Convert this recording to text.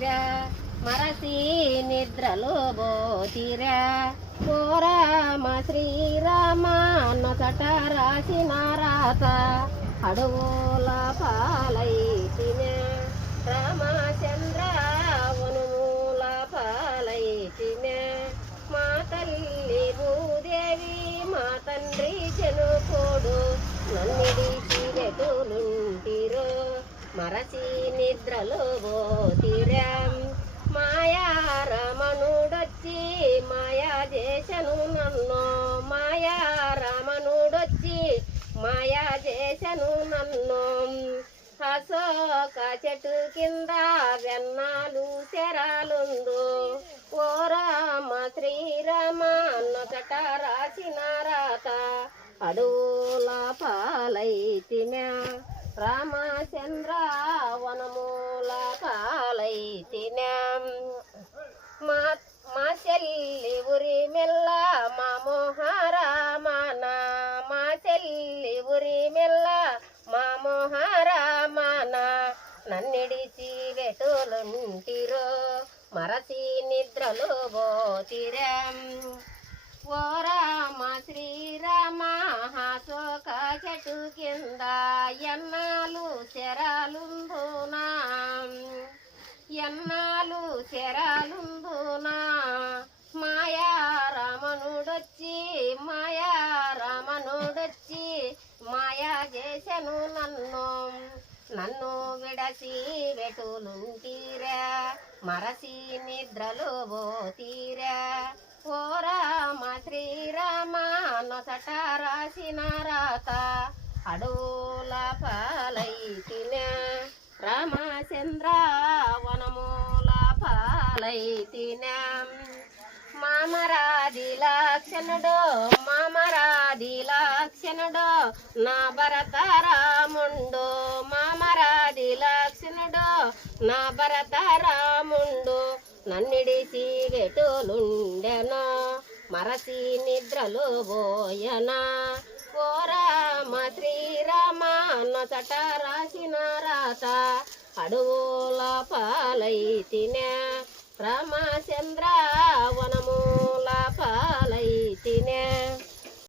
పోతిరా మరసి నిద్రలో పోతిరా ఓ రామ శ్రీరామ నొసట రాసిన రాత అడవుల పాలైతినే రామచంద్ర వనముల పాలైతినే మా తల్లి భూదేవి మా తండ్రి చెనుకోడు నన్నిడిచి వెతులుంటిరో మరచి నిద్రలో పోతిరా మాయా రమణుడొచ్చి మాయా చేసను నన్ను మాయా రమణుడొచ్చి మాయా చేసను నన్ను అశోక చెట్టు కింద వెన్నాలు చెరాలుందు ఓ రామ శ్రీరామ నొసట రాసిన రాత అడవుల పాలైతినే రామచంద్ర వనముల పాలైతినే మా చెల్లి ఉరి మెల్ల మా మోహరామాన మా చెల్లి ఉరి మెల్ల మా మోహరామాన నన్నిడిచి వెతులుంటిరో మరసి నిద్రలో పోతిరా ఓ రామ శ్రీరామ అశోక చెట్టు కింద ఎన్నాలు చెరాలుందునా ఎన్నాలు చెరాలుందునా మాయా రామనుడొచ్చి మాయా రామనుడొచ్చి మాయా చేసెను నన్ను విడసి వెటులుంటిరా మరసి నిద్రలో పోతిరా ఓ రామ శ్రీరామ నొసట రాసిన రాత అడవుల పాలైతినే రామచంద్ర వనముల పాలైతినే మామరాది లక్షణుడు మామరాది లక్షణుడు నా భరత రాముండు మామరాది లక్షణుడు నా భరత రాముండు నన్నిడిసి వెటులుండెను మరసి నిద్రలో పోయనా ఓ రామ శ్రీరామ నొసట రాసిన రాత అడవుల పాలైతినే రామచంద్ర వనముల పాలైతినే